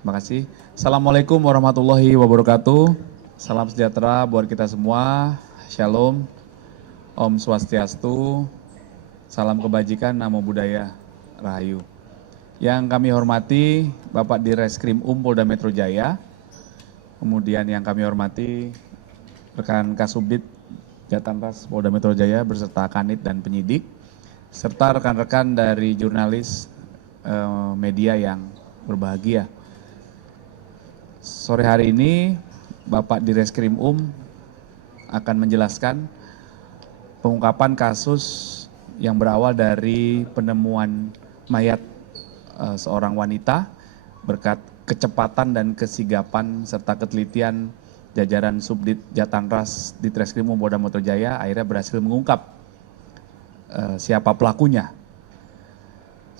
Terima kasih. Assalamualaikum warahmatullahi wabarakatuh. Salam sejahtera buat kita semua. Shalom, Om Swastiastu, salam kebajikan, namo buddhaya, rahayu. Yang kami hormati Bapak Direskrim Polda Metro Jaya, kemudian yang kami hormati rekan Kasubdit Jatanras Polda Metro Jaya beserta Kanit dan penyidik, serta rekan-rekan dari jurnalis media yang berbahagia. Sore hari ini Bapak Direskrim akan menjelaskan pengungkapan kasus yang berawal dari penemuan mayat seorang wanita berkat kecepatan dan kesigapan serta ketelitian jajaran Subdit Jatanras Ditreskrim Polda Metro Jaya akhirnya berhasil mengungkap siapa pelakunya.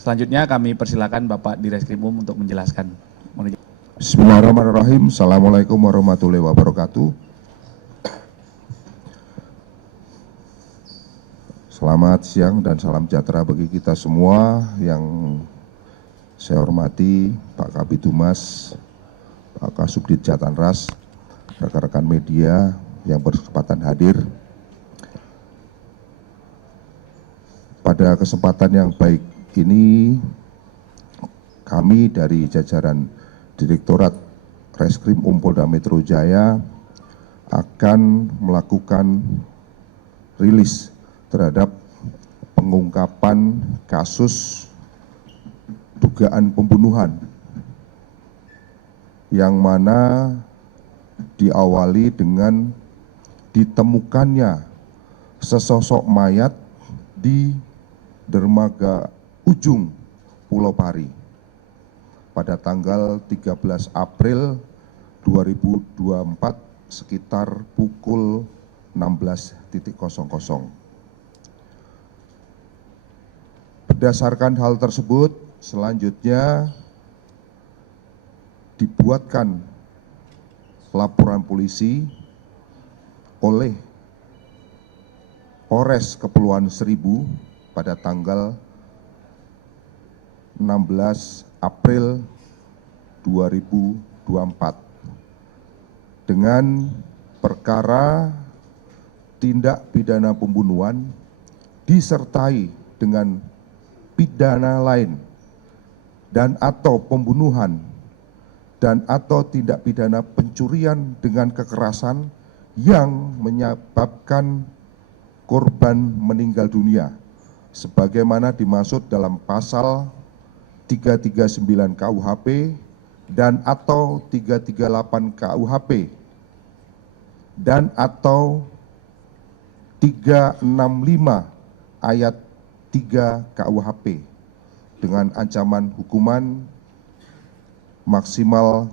Selanjutnya kami persilakan Bapak Direskrim untuk menjelaskan. Bismillahirrahmanirrahim. Assalamualaikum warahmatullahi wabarakatuh. Selamat siang dan salam sejahtera bagi kita semua. Yang saya hormati Pak Kabid Humas, Pak Kasubdit Jatanras, rekan-rekan media yang berkesempatan hadir. Pada kesempatan yang baik ini, kami dari jajaran Direktorat Reskrim Polda Metro Jaya akan melakukan rilis terhadap pengungkapan kasus dugaan pembunuhan yang mana diawali dengan ditemukannya sesosok mayat di dermaga Ujung Pulau Pari pada tanggal 13 April 2024 sekitar pukul 16.00. Berdasarkan hal tersebut, selanjutnya dibuatkan laporan polisi oleh Polres Kepulauan Seribu pada tanggal 16 April 2024 dengan perkara tindak pidana pembunuhan disertai dengan pidana lain dan atau pembunuhan dan atau tindak pidana pencurian dengan kekerasan yang menyebabkan korban meninggal dunia sebagaimana dimaksud dalam pasal 339 KUHP dan atau 338 KUHP dan atau 365 ayat 3 KUHP dengan ancaman hukuman maksimal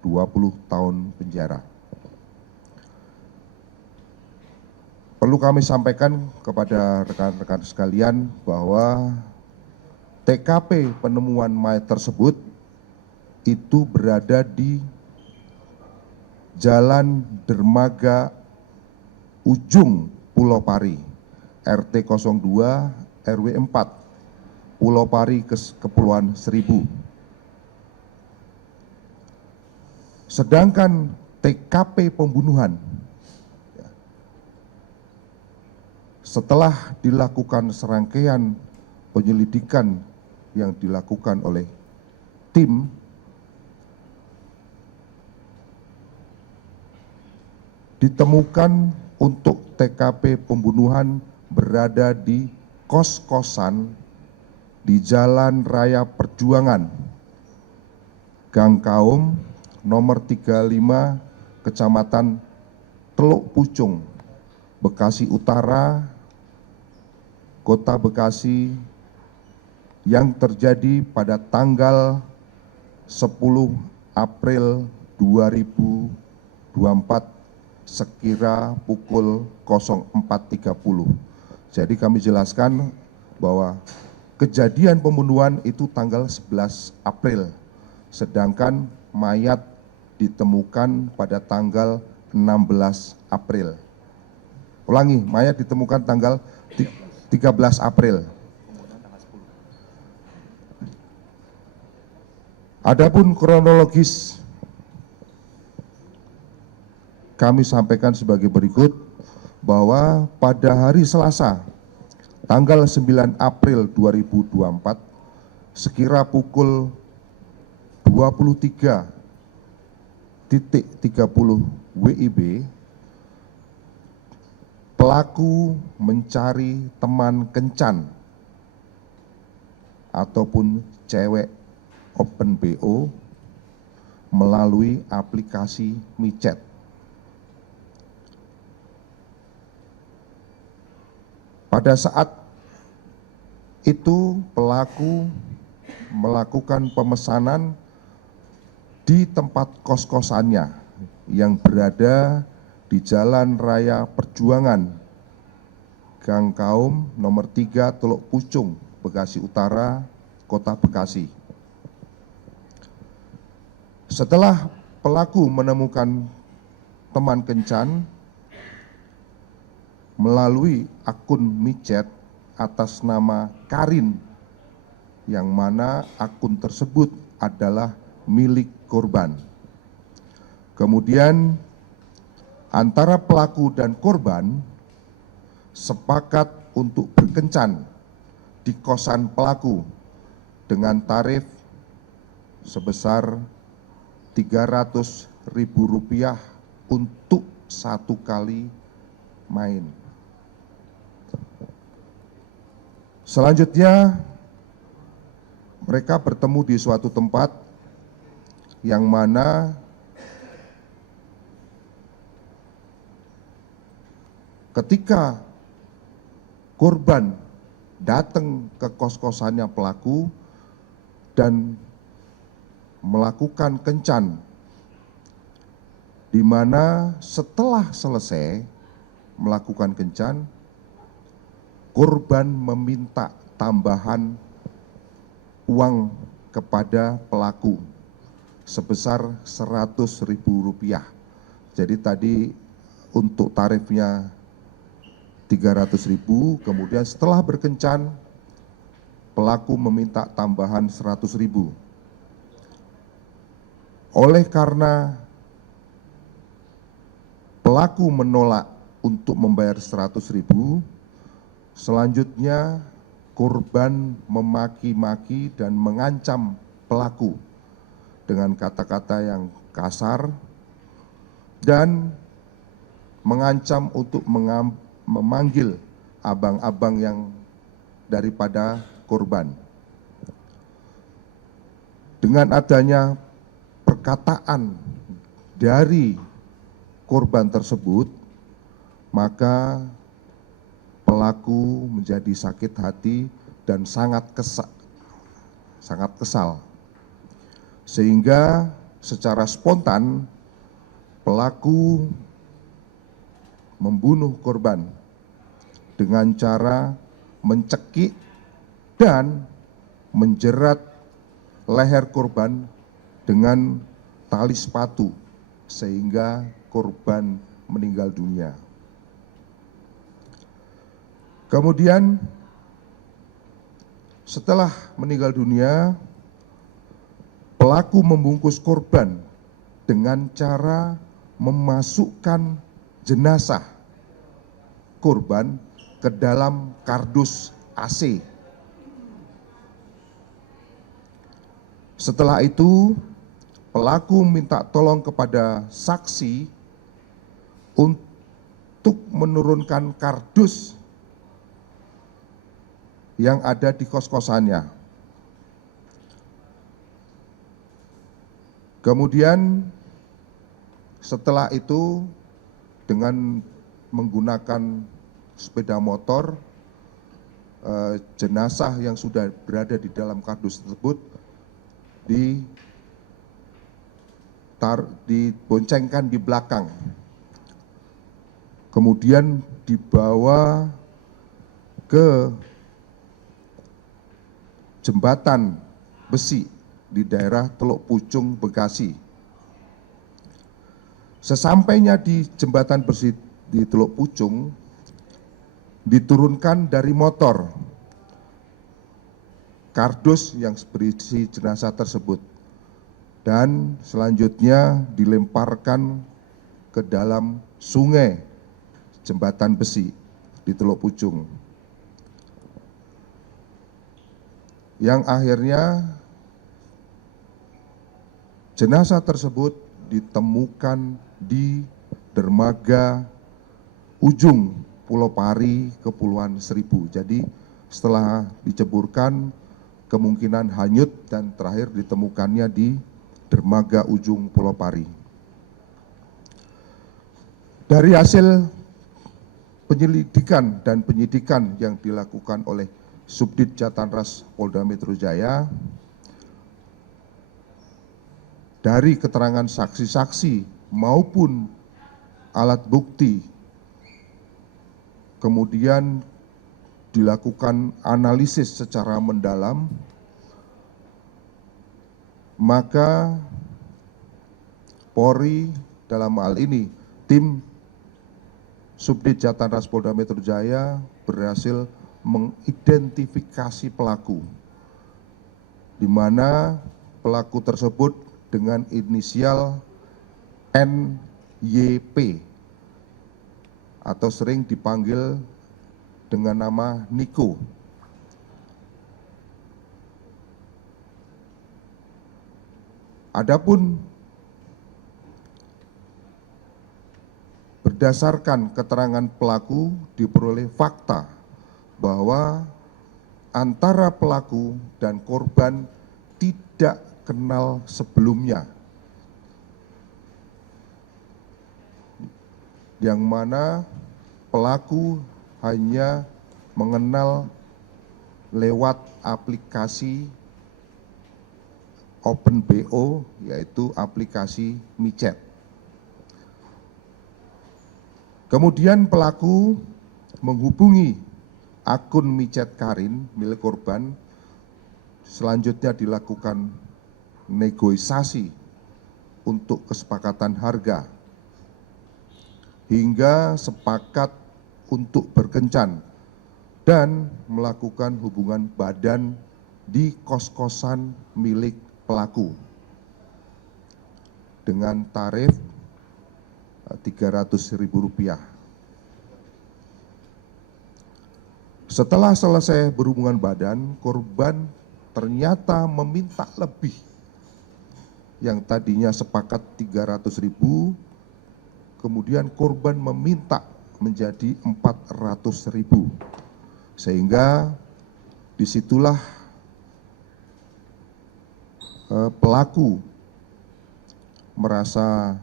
20 tahun penjara. Perlu kami sampaikan kepada rekan-rekan sekalian bahwa TKP penemuan mayat tersebut itu berada di Jalan Dermaga Ujung Pulau Pari, RT 02 RW 4, Pulau Pari, Kepulauan Seribu. Sedangkan TKP pembunuhan setelah dilakukan serangkaian penyelidikan yang dilakukan oleh tim, ditemukan untuk TKP pembunuhan berada di kos-kosan di Jalan Raya Perjuangan, Gang Kaum, nomor 35, Kecamatan Teluk Pucung, Bekasi Utara, Kota Bekasi, yang terjadi pada tanggal 10 April 2024 sekira pukul 04.30. Jadi kami jelaskan bahwa kejadian pembunuhan itu tanggal 11 April, sedangkan mayat ditemukan pada tanggal 16 April. Ulangi, mayat ditemukan tanggal 13 April. Adapun kronologis kami sampaikan sebagai berikut, bahwa pada hari Selasa tanggal 9 April 2024 sekira pukul 23.30 WIB, pelaku mencari teman kencan ataupun cewek open BO melalui aplikasi micet. Pada saat itu pelaku melakukan pemesanan di tempat kos-kosannya yang berada di Jalan Raya Perjuangan, Gang Kaum nomor 3 Teluk Pucung, Bekasi Utara, Kota Bekasi. Setelah pelaku menemukan teman kencan melalui akun micet atas nama Karin, yang mana akun tersebut adalah milik korban. Kemudian antara pelaku dan korban sepakat untuk berkencan di kosan pelaku dengan tarif sebesar Rp300.000 untuk satu kali main. Selanjutnya, mereka bertemu di suatu tempat yang mana ketika korban datang ke kos-kosannya pelaku dan melakukan kencan, di mana setelah selesai melakukan kencan, korban meminta tambahan uang kepada pelaku sebesar Rp100.000. Jadi tadi untuk tarifnya Rp300.000, kemudian setelah berkencan pelaku meminta tambahan Rp100.000. Oleh karena pelaku menolak untuk membayar Rp100.000, selanjutnya korban memaki-maki dan mengancam pelaku dengan kata-kata yang kasar dan mengancam untuk memanggil abang-abang yang daripada korban. Dengan adanya perkataan dari korban tersebut, maka pelaku menjadi sakit hati dan sangat kesal. Sehingga secara spontan pelaku membunuh korban dengan cara mencekik dan menjerat leher korban dengan tali sepatu sehingga korban meninggal dunia. Kemudian setelah meninggal dunia, pelaku membungkus korban dengan cara memasukkan jenazah korban ke dalam kardus AC. Setelah itu, pelaku minta tolong kepada saksi untuk menurunkan kardus yang ada di kos-kosannya. Kemudian setelah itu dengan menggunakan sepeda motor, jenazah yang sudah berada di dalam kardus tersebut diboncengkan di belakang. Kemudian dibawa ke jembatan besi di daerah Teluk Pucung, Bekasi. Sesampainya di jembatan besi di Teluk Pucung, diturunkan dari motor kardus yang berisi jenazah tersebut. dan selanjutnya dilemparkan ke dalam sungai Jembatan Besi di Teluk Pucung, yang akhirnya jenazah tersebut ditemukan di dermaga ujung Pulau Pari, Kepulauan Seribu. Jadi setelah diceburkan, kemungkinan hanyut dan terakhir ditemukannya di dermaga ujung Pulau Pari. Dari hasil penyelidikan dan penyidikan yang dilakukan oleh Subdit Jatanras Polda Metro Jaya, dari keterangan saksi-saksi maupun alat bukti, kemudian dilakukan analisis secara mendalam, maka Polri dalam hal ini tim Subdit Jatanras Polda Metro Jaya berhasil mengidentifikasi pelaku, di mana pelaku tersebut dengan inisial NYP atau sering dipanggil dengan nama Niko. Adapun berdasarkan keterangan pelaku diperoleh fakta bahwa antara pelaku dan korban tidak kenal sebelumnya, yang mana pelaku hanya mengenal lewat aplikasi OpenBO, yaitu aplikasi micet. Kemudian pelaku menghubungi akun micet Karin milik korban, selanjutnya dilakukan negosiasi untuk kesepakatan harga, hingga sepakat untuk berkencan dan melakukan hubungan badan di kos-kosan milik pelaku dengan tarif Rp300.000. Setelah selesai berhubungan badan, korban ternyata meminta lebih. Yang tadinya sepakat Rp300.000, kemudian korban meminta menjadi Rp400.000. Sehingga disitulah pelaku merasa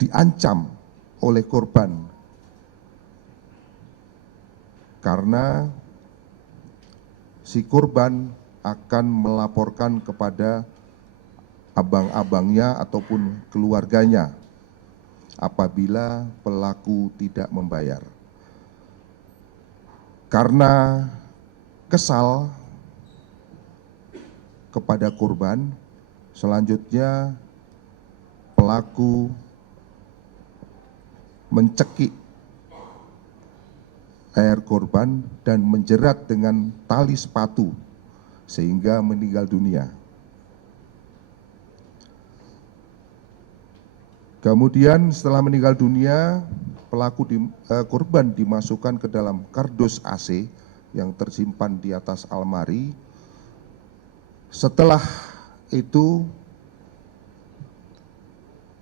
diancam oleh korban karena si korban akan melaporkan kepada abang-abangnya ataupun keluarganya apabila pelaku tidak membayar. Karena kesal kepada korban, selanjutnya pelaku mencekik leher korban dan menjerat dengan tali sepatu sehingga meninggal dunia. Kemudian setelah meninggal dunia, korban dimasukkan ke dalam kardus AC yang tersimpan di atas almari. Setelah itu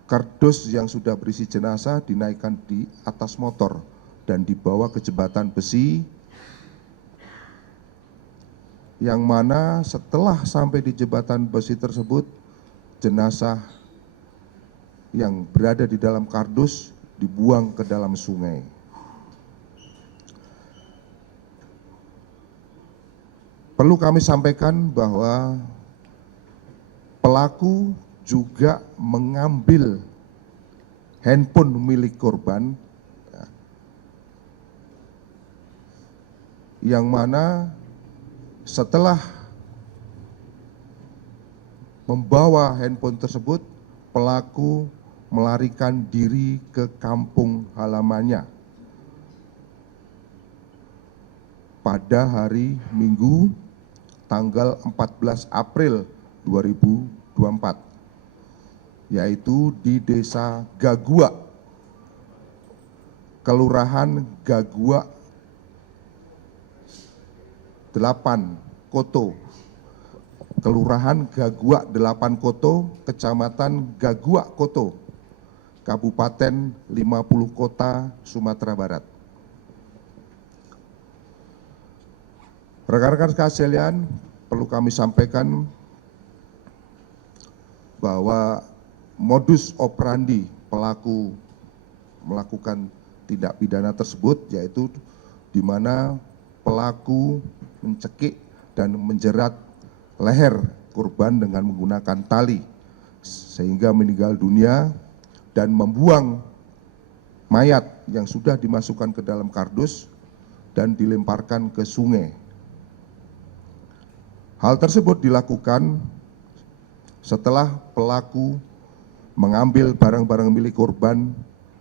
kardus yang sudah berisi jenazah dinaikkan di atas motor dan dibawa ke jembatan besi, yang mana setelah sampai di jembatan besi tersebut, jenazah yang berada di dalam kardus dibuang ke dalam sungai. Perlu kami sampaikan bahwa pelaku juga mengambil handphone milik korban, yang mana setelah membawa handphone tersebut, pelaku melarikan diri ke kampung halamannya pada hari Minggu tanggal 14 April 2024. yaitu di Desa Gagua, Kelurahan Gagua 8 Koto, Kelurahan Gagua 8 Koto, Kecamatan Gagua Koto, Kabupaten 50 Kota, Sumatera Barat. Rekan-rekan sekalian, perlu kami sampaikan bahwa modus operandi pelaku melakukan tindak pidana tersebut yaitu di mana pelaku mencekik dan menjerat leher korban dengan menggunakan tali sehingga meninggal dunia dan membuang mayat yang sudah dimasukkan ke dalam kardus dan dilemparkan ke sungai. Hal tersebut dilakukan setelah pelaku mengambil barang-barang milik korban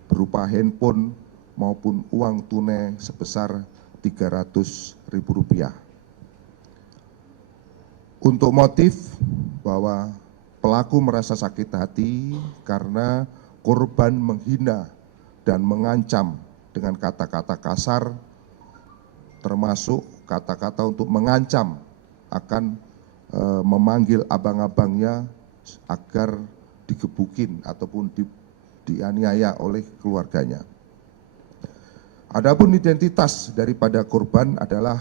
berupa handphone maupun uang tunai sebesar Rp300.000. Untuk motif bahwa pelaku merasa sakit hati karena korban menghina dan mengancam dengan kata-kata kasar, termasuk kata-kata untuk mengancam akan memanggil abang-abangnya agar digebukin ataupun dianiaya oleh keluarganya. Adapun identitas daripada korban adalah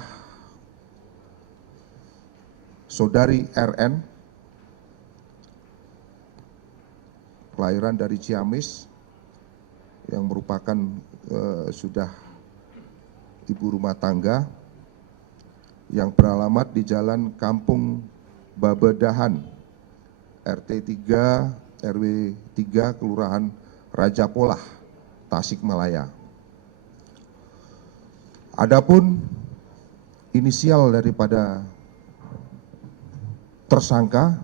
saudari RN, kelahiran dari Ciamis, yang merupakan sudah ibu rumah tangga, yang beralamat di Jalan Kampung Babedahan, RT 3, RW 3, Kelurahan Raja Polah, Tasikmalaya. Adapun inisial daripada tersangka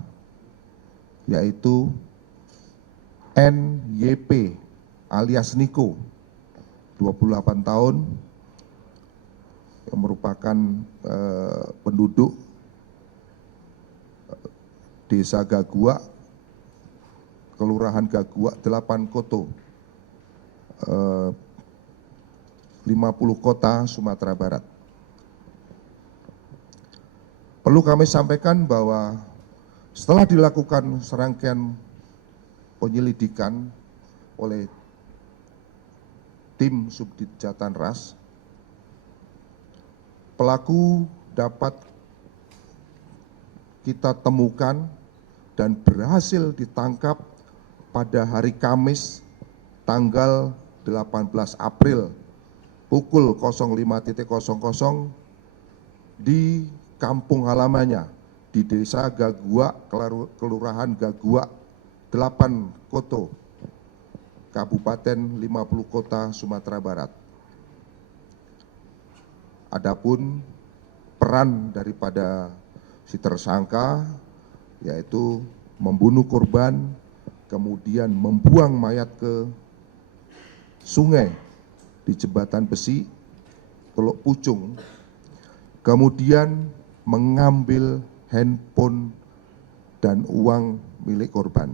yaitu NYP alias Niko, 28 tahun, yang merupakan penduduk Desa Gagua, Kelurahan Gagua 8 Koto, 50 Kota, Sumatera Barat. Perlu kami sampaikan bahwa setelah dilakukan serangkaian penyelidikan oleh tim Subdit Jatanras, pelaku dapat kita temukan dan berhasil ditangkap pada hari Kamis tanggal 18 April pukul 05.00 di kampung halamannya di Desa Gagua, Kelurahan Gagua 8 Koto, Kabupaten 50 Kota, Sumatera Barat. Adapun peran daripada si tersangka yaitu membunuh korban, kemudian membuang mayat ke sungai di Jembatan Besi, Teluk Pucung, kemudian mengambil handphone dan uang milik korban.